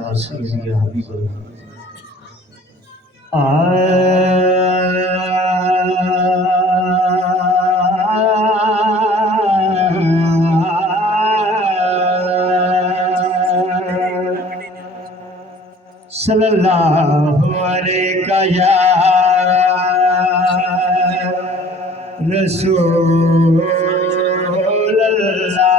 या सैयदी या हबीबल्लाह। सल्लल्लाहु अलैका या रसूल अल्लाह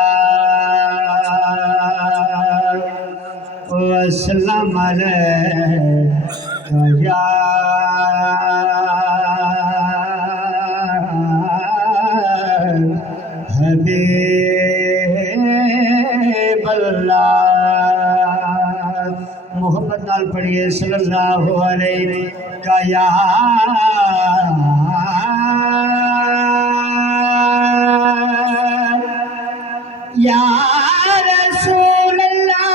वसल्लम अलैका या हबीब अल्लाह। मोहब्बत नाल पढ़िए सल्लल्लाहु अलैहि का या रसूल अल्लाह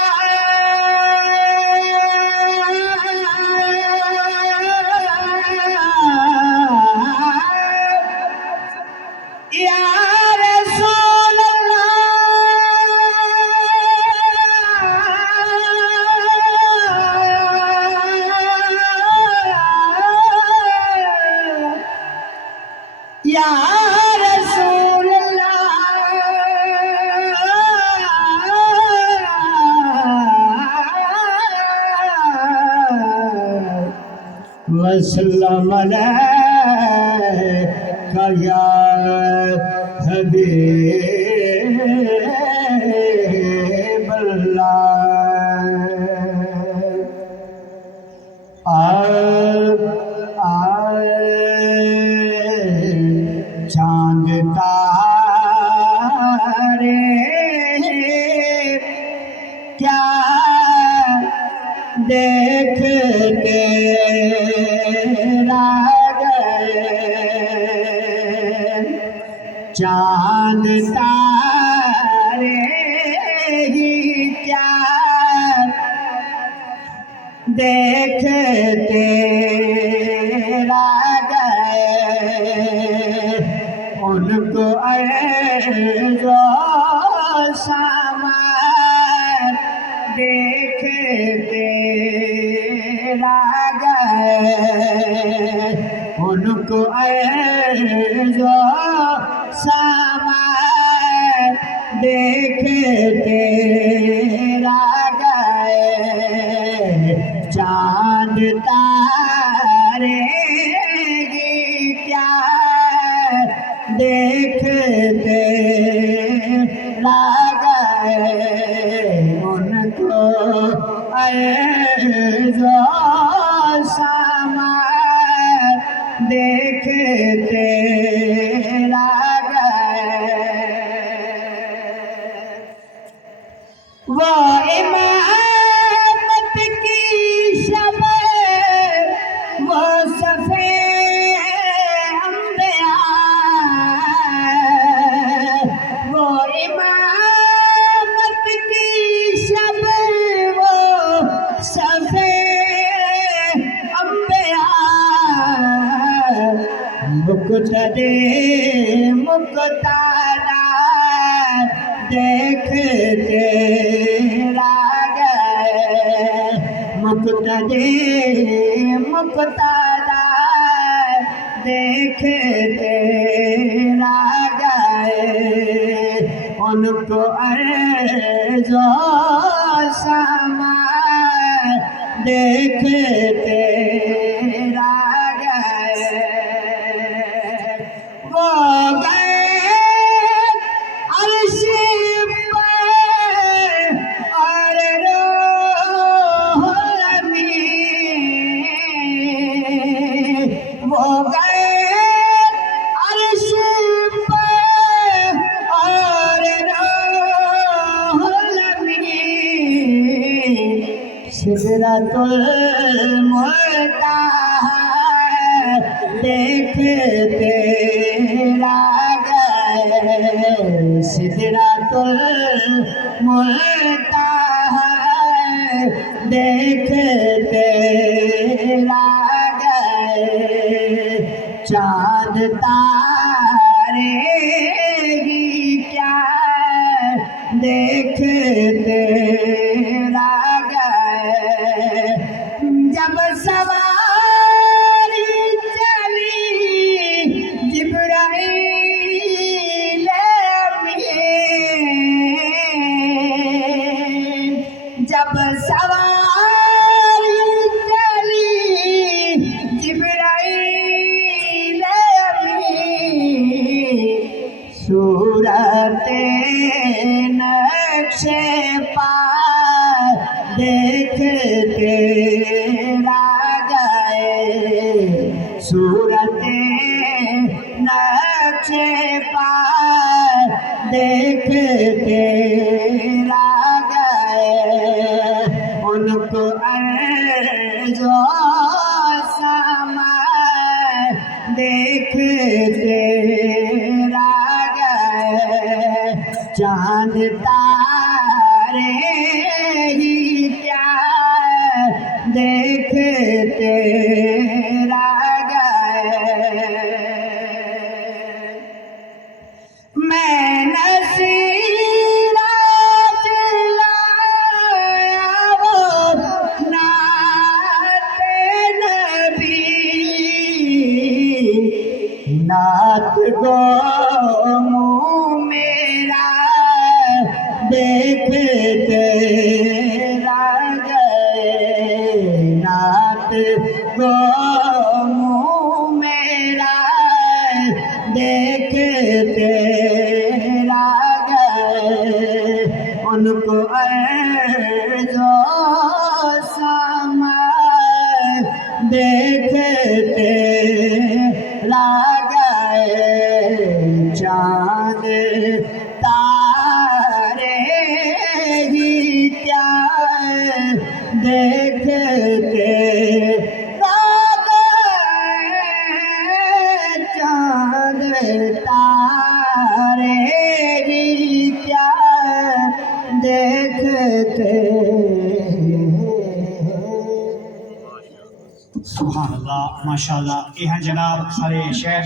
या रसूल अल्लाह या रसूल वसल्लम अलैका या हबीब अल्लाह। अब आए चांद तारे क्या देखते रह गए, चांद तारे ही क्या देखते रह गए, उनको ऐज़ो सामान देखते रह गए, उनको ऐज़ो सामान देखते रह गए, चांद तारे क्या देखते रह गए, उनको ऐज़ो सामान देखते रह गए। वो इमामत की शब वो सफ़े अंबिया, वो इमामत की शब वो सफ़े अंबिया, मुक़्तदे मुक़्तदा देखते रह गए, मुक़्तदे मुक़्तदा देखते रह गए, उनको ऐज़ो सामान देखते रह गए। वो गए अर्श पे और रूहुल अमीन, वो गए अर्श पे और रूहुल अमीन, सिदरतुल मुंतहा देखते रह गए, सिदरतुल मुंतहा देखते रह गए, चाँद तारे ही क्या देखते रह गए, सवारी चली जिब्राइल अमीन, जब सवारी चली जिब्राइल अमीन, सूरते नक्शे पार देखते रह गए, सूरते नक्शे पार देखते रह गए, उनको अर्ज़ो समय देखते रह गए, चांद तारे ही प्यार देखते रह गए। मैं नसीरा चलाया वो नाते नबी, नात गो मुँह मेरा देखते रह गए, नात गो मुँह मेरा देखते रह गए, उनको अर्ज़ो समय देखते रह गए, चाँद तारे ही क्या देखते रह गए, चाँद तारे ही क्या देखते। सुभान अल्लाह, माशाअल्लाह। ये हैं जनाब सारे शहर